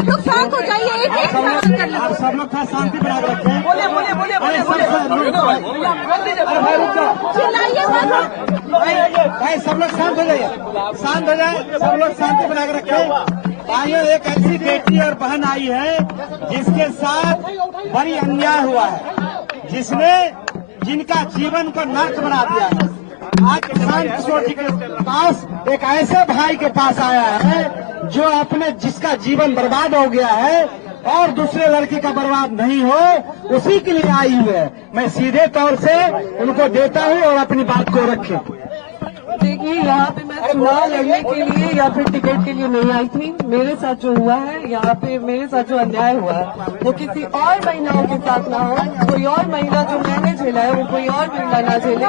आप लोग शांत हो जाइए। एक सब लोग था शांति बना के रखें। चिल्लाइए भाई सब लोग शांत हो जाइए, शांत हो जाए, सब लोग शांति बना के रखें। भाइयों, एक ऐसी बेटी और बहन आई है जिसके साथ बड़ी अन्याय हुआ है, जिनका जीवन को नर्क बना दिया है। आज प्रशांत किशोर जी के पास एक ऐसे भाई के पास आया है जो जिसका जीवन बर्बाद हो गया है और दूसरे लड़की का बर्बाद नहीं हो, उसी के लिए आई हुई है। मैं सीधे तौर से उनको देता हूं और अपनी बात को रखें। देखिए, यहाँ पे मैं चुनाव लड़ने के लिए या फिर टिकट के लिए नहीं आई थी। मेरे साथ जो हुआ है, यहाँ पे मेरे साथ जो अन्याय हुआ है वो किसी और महिलाओं के साथ ना हो। कोई और महिला जो मैंने झेला है वो कोई और महिला ना झेले,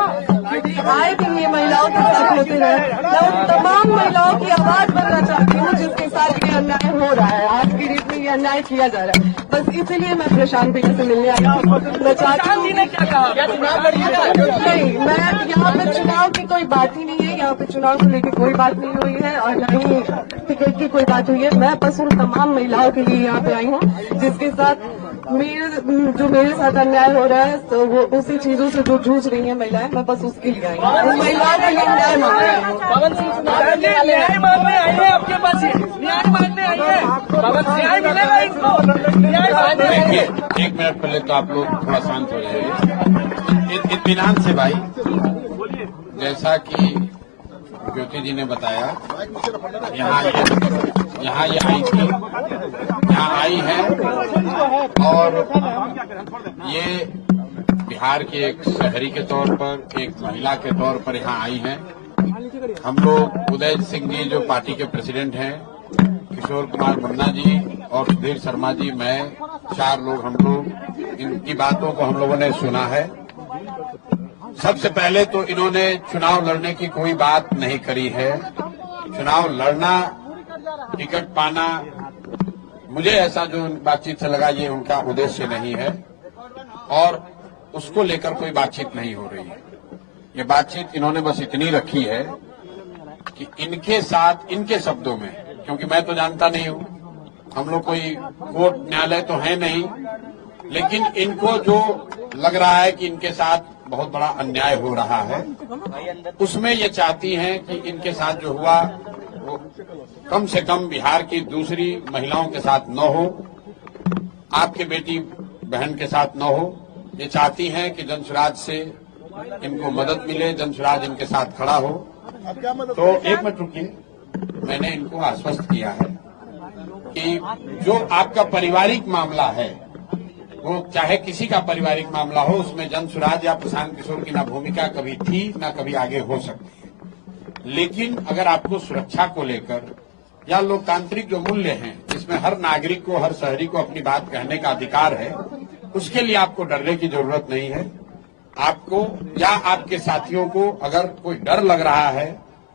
क्योंकि आए दिन ये महिलाओं के साथ होते रहे। मैं उन तमाम महिलाओं की आवाज बनना चाहती हूँ जिसके साथ ये अन्याय हो रहा है, आज की डेट में ये अन्याय किया जा रहा है। बस इसीलिए मैं प्रशांत भैया से मिलने आई थी। मैं चाहती हूँ नहीं, मैं यहाँ पे चुनाव की कोई बात ही नहीं है, यहाँ पे चुनाव को लेकर कोई बात नहीं हुई है और न ही टिकट की कोई बात हुई है। मैं बस उन तमाम महिलाओं के लिए यहाँ पे आई हूँ जिसके साथ मेरे साथ अन्याय हो रहा है, तो वो उसी चीजों से जो जूझ रही है महिलाएं, मैं बस उसके लिए आई हूँ। महिलाओं के लिए न्याय मांग रही हूँ। पवन सिंह न्याय मांगने आई है आपके पास, न्याय मांगने आई है। पवन न्याय मिलेगा इनको, न्याय मांगने आई है। एक मिनट पहले तो आप लोग थोड़ा शांत हो जाइए, इत्मीनान से भाई। जैसा कि ज्योति जी ने बताया, यहाँ ये आई थी, यहाँ आई है और ये बिहार के एक शहरी के तौर पर, एक महिला के तौर पर यहाँ आई हैं। हम लोग उदय सिंह जी जो पार्टी के प्रेसिडेंट हैं, किशोर कुमार मुन्ना जी और सुधीर शर्मा जी, मैं 4 लोग, हम लोग इनकी बातों को हम लोगों ने सुना है। सबसे पहले तो इन्होंने चुनाव लड़ने की कोई बात नहीं करी है। चुनाव लड़ना, टिकट पाना, मुझे ऐसा जो बातचीत से लगा ये उनका उद्देश्य नहीं है और उसको लेकर कोई बातचीत नहीं हो रही है। ये बातचीत इन्होंने बस इतनी रखी है कि इनके साथ, इनके शब्दों में, क्योंकि मैं तो जानता नहीं हूं, हम लोग कोई कोर्ट न्यायालय तो है नहीं, लेकिन इनको जो लग रहा है कि इनके साथ बहुत बड़ा अन्याय हो रहा है, उसमें ये चाहती हैं कि इनके साथ जो हुआ वो कम से कम बिहार की दूसरी महिलाओं के साथ न हो, आपके बेटी बहन के साथ न हो। ये चाहती हैं कि जनसुराज से इनको मदद मिले, जनसुराज इनके साथ खड़ा हो। तो एक मिनट रुकिए, मैंने इनको आश्वस्त किया है कि जो आपका पारिवारिक मामला है, वो चाहे किसी का पारिवारिक मामला हो, उसमें जनसुराज या प्रशांत किशोर की ना भूमिका कभी थी ना कभी आगे हो सकती है। लेकिन अगर आपको सुरक्षा को लेकर या लोकतांत्रिक जो मूल्य हैं, जिसमें हर नागरिक को, हर शहरी को अपनी बात कहने का अधिकार है, उसके लिए आपको डरने की जरूरत नहीं है। आपको या आपके साथियों को अगर कोई डर लग रहा है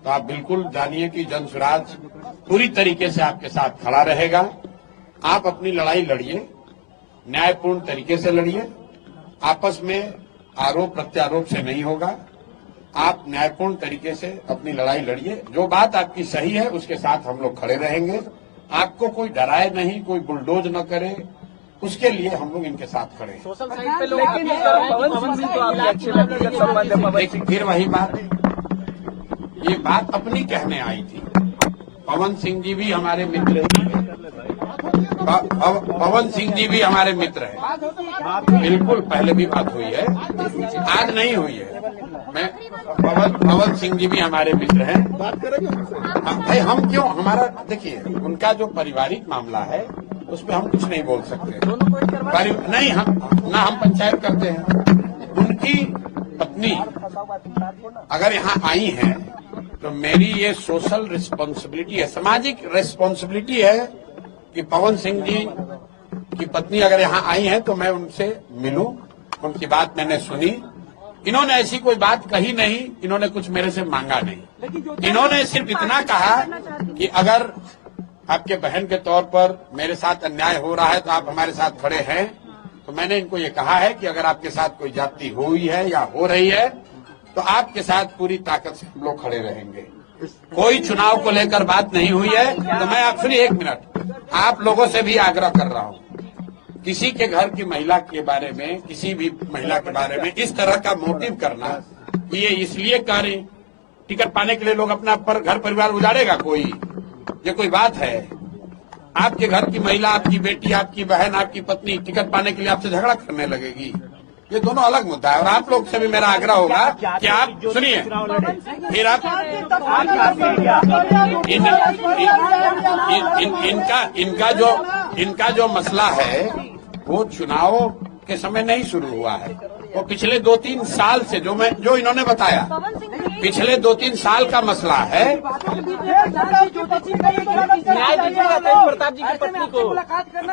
तो आप बिल्कुल जानिए कि जनसुराज पूरी तरीके से आपके साथ खड़ा रहेगा। आप अपनी लड़ाई लड़िए, न्यायपूर्ण तरीके से लड़िए, आपस में आरोप प्रत्यारोप से नहीं होगा। आप न्यायपूर्ण तरीके से अपनी लड़ाई लड़िए, जो बात आपकी सही है उसके साथ हम लोग खड़े रहेंगे। आपको कोई डराए नहीं, कोई बुलडोज न करे, उसके लिए हम लोग इनके साथ खड़े हैं। सोशल साइट पे लोग पवन सिंह तो आपके अच्छे व्यक्तिगत संबंध है। लेकिन फिर वही बात, ये बात अपनी कहने आई थी। पवन सिंह जी भी हमारे मित्र हैं, पवन सिंह जी भी हमारे मित्र हैं। बिल्कुल पहले भी बात हुई है, आज नहीं हुई है। मैं पवन सिंह जी भी हमारे मित्र हैं। भाई हम क्यों, हमारा देखिए, उनका जो पारिवारिक मामला है उसमें हम कुछ नहीं बोल सकते। नहीं, हम पंचायत करते हैं। उनकी पत्नी अगर यहाँ आई है तो मेरी ये सोशल रिस्पॉन्सिबिलिटी है, सामाजिक रिस्पॉन्सिबिलिटी है कि पवन सिंह जी की पत्नी अगर यहाँ आई है तो मैं उनसे मिलूं, उनकी बात मैंने सुनी। इन्होंने ऐसी कोई बात कही नहीं, इन्होंने कुछ मेरे से मांगा नहीं। इन्होंने सिर्फ इतना कहा कि अगर आपके बहन के तौर पर मेरे साथ अन्याय हो रहा है तो आप हमारे साथ खड़े हैं। तो मैंने इनको ये कहा है कि अगर आपके साथ कोई जाति हुई है या हो रही है तो आपके साथ पूरी ताकत से हम लोग खड़े रहेंगे। कोई चुनाव को लेकर बात नहीं हुई है। तो मैं आप सुनिए, 1 मिनट, आप लोगों से भी आग्रह कर रहा हूँ, किसी के घर की महिला के बारे में, किसी भी महिला के बारे में इस तरह का मोटिव करना, ये इसलिए करें टिकट पाने के लिए लोग अपना घर परिवार उजाड़ेगा कोई? ये कोई बात है? आपके घर की महिला, आपकी बेटी, आपकी बहन, आपकी पत्नी टिकट पाने के लिए आपसे झगड़ा करने लगेगी? ये दोनों अलग मुद्दा है। और आप लोग से भी मेरा आग्रह होगा कि आप सुनिए, फिर आप इनका जो मसला है वो चुनाव के समय नहीं शुरू हुआ है, वो पिछले 2-3 साल से जो इन्होंने बताया, पिछले 2-3 साल का मसला है। प्रताप जी की पत्नी को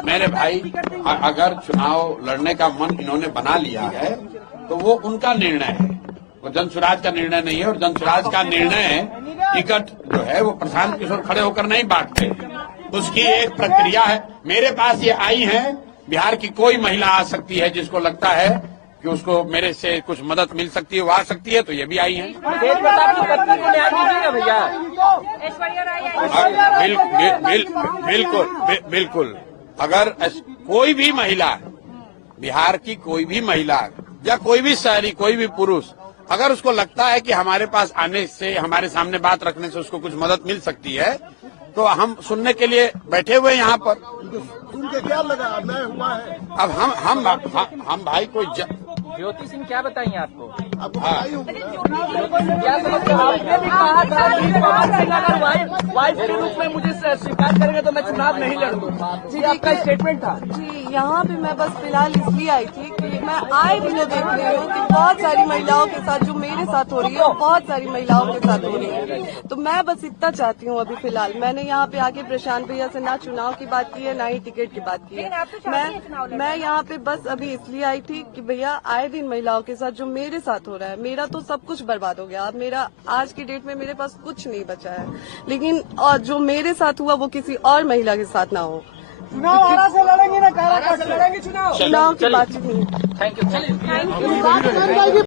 मेरे भाई, अगर चुनाव लड़ने का मन इन्होंने बना लिया है तो वो उनका निर्णय है, वो जनसुराज का निर्णय नहीं है। और जनसुराज का निर्णय टिकट जो है वो प्रशांत किशोर खड़े होकर नहीं बांटते, उसकी एक प्रक्रिया है। मेरे पास ये आई है, बिहार की कोई महिला आ सकती है जिसको लगता है कि उसको मेरे से कुछ मदद मिल सकती है, वो आ सकती है, तो ये भी आई है। तेज प्रताप की पत्नी को न्याय दीजिएगा भैया। बिल्कुल। अगर कोई भी महिला, बिहार की कोई भी महिला या कोई भी शहरी, कोई भी पुरुष, अगर उसको लगता है कि हमारे पास आने से, हमारे सामने बात रखने से उसको कुछ मदद मिल सकती है, तो हम सुनने के लिए बैठे हुए यहाँ पर। उनके क्या लगा अन्याय हुआ है? अब हम भाई कोई ज्योति सिंह क्या बताइए आपको? क्या समझते हो? आपने भी कहा था कि पवन सिंह अगर वाइफ के रूप में मुझे स्वीकार करेंगे तो मैं चुनाव नहीं लड़ूंगा, ये आपका स्टेटमेंट था। जी, यहाँ पे मैं बस फिलहाल इसलिए आई थी कि मैं आए दिनों देख रही हूँ कि बहुत सारी महिलाओं के साथ जो मेरे साथ हो रही है और बहुत सारी महिलाओं के साथ हो रही है, तो मैं बस इतना चाहती हूँ। अभी फिलहाल मैंने यहाँ पे आके प्रशांत भैया से ना चुनाव की बात की है, ना ही टिकट की बात की है। मैं यहाँ पे बस अभी इसलिए आई थी कि भैया आए दिन महिलाओं के साथ जो मेरे साथ हो रहा है, मेरा तो सब कुछ बर्बाद हो गया। अब मेरा आज की डेट में मेरे पास कुछ नहीं बचा है, लेकिन और जो मेरे साथ हुआ वो किसी और महिला के साथ ना हो। चुनाव से लड़ेंगे ना, काला से लड़ेंगे चुनाव चुनाव की बात नहीं। Thank you.